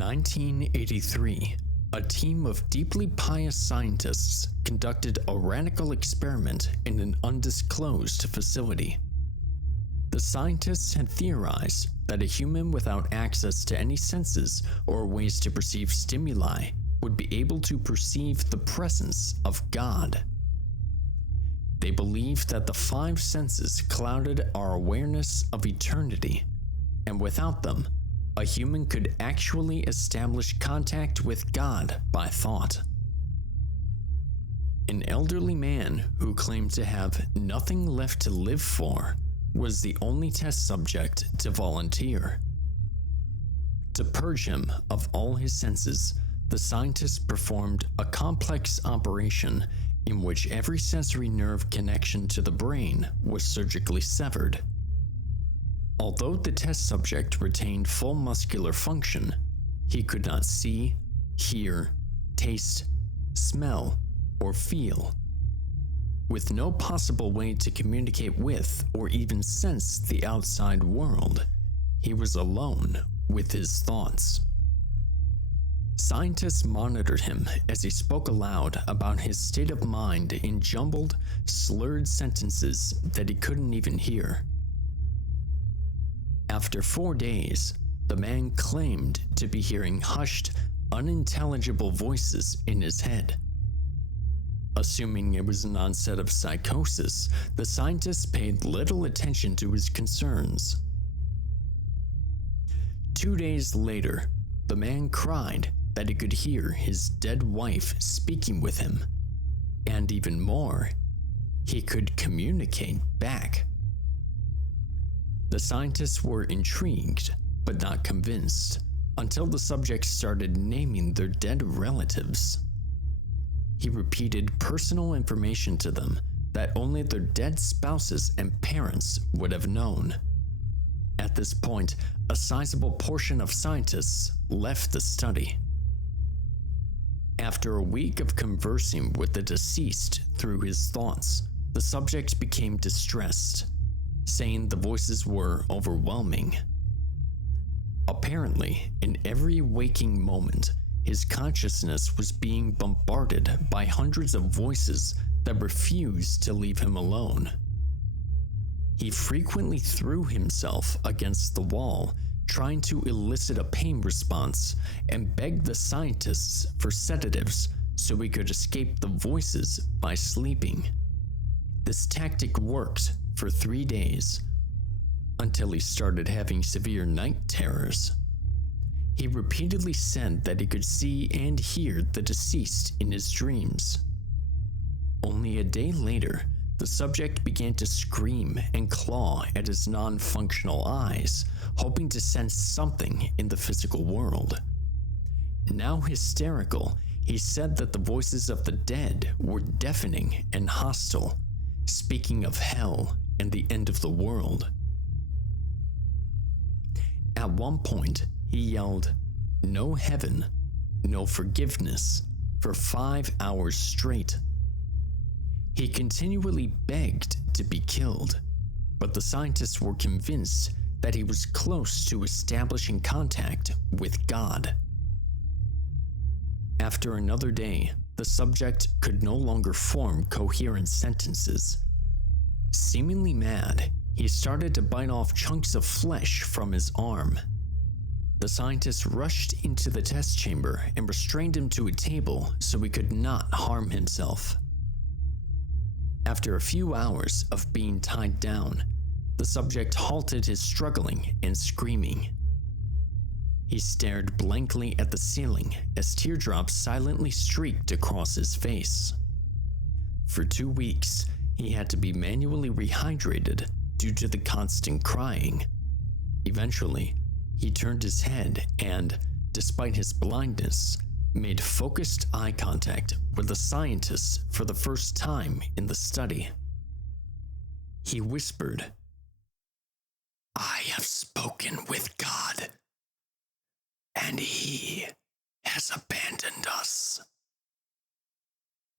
1983, a team of deeply pious scientists conducted a radical experiment in an undisclosed facility. The scientists had theorized that a human without access to any senses or ways to perceive stimuli would be able to perceive the presence of God. They believed that the five senses clouded our awareness of eternity, and without them, a human could actually establish contact with God by thought. An elderly man who claimed to have nothing left to live for was the only test subject to volunteer. To purge him of all his senses, the scientists performed a complex operation in which every sensory nerve connection to the brain was surgically severed. Although the test subject retained full muscular function, he could not see, hear, taste, smell, or feel. With no possible way to communicate with or even sense the outside world, he was alone with his thoughts. Scientists monitored him as he spoke aloud about his state of mind in jumbled, slurred sentences that he couldn't even hear. After 4 days, the man claimed to be hearing hushed, unintelligible voices in his head. Assuming it was an onset of psychosis, the scientists paid little attention to his concerns. 2 days later, the man cried that he could hear his dead wife speaking with him, and even more, he could communicate back. The scientists were intrigued, but not convinced, until the subject started naming their dead relatives. He repeated personal information to them that only their dead spouses and parents would have known. At this point, a sizable portion of scientists left the study. After a week of conversing with the deceased through his thoughts, the subject became distressed, saying the voices were overwhelming. Apparently, in every waking moment, his consciousness was being bombarded by hundreds of voices that refused to leave him alone. He frequently threw himself against the wall, trying to elicit a pain response, and begged the scientists for sedatives so he could escape the voices by sleeping. This tactic worked for 3 days, until he started having severe night terrors. He repeatedly said that he could see and hear the deceased in his dreams. Only a day later, the subject began to scream and claw at his non-functional eyes, hoping to sense something in the physical world. Now hysterical, he said that the voices of the dead were deafening and hostile, speaking of hell and the end of the world. At one point, he yelled, "No heaven, no forgiveness," for 5 hours straight. He continually begged to be killed, but the scientists were convinced that he was close to establishing contact with God. After another day, the subject could no longer form coherent sentences. Seemingly mad, he started to bite off chunks of flesh from his arm. The scientists rushed into the test chamber and restrained him to a table so he could not harm himself. After a few hours of being tied down, the subject halted his struggling and screaming. He stared blankly at the ceiling as teardrops silently streaked across his face. For 2 weeks, he had to be manually rehydrated due to the constant crying. Eventually, he turned his head and, despite his blindness, made focused eye contact with the scientists for the first time in the study. He whispered, "I have spoken with God, and He has abandoned us."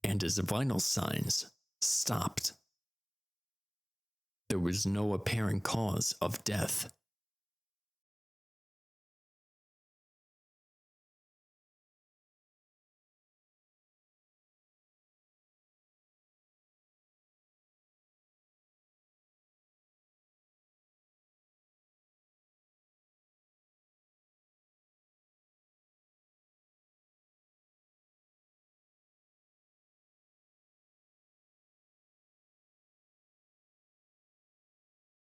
And his vital signs stopped. There was no apparent cause of death.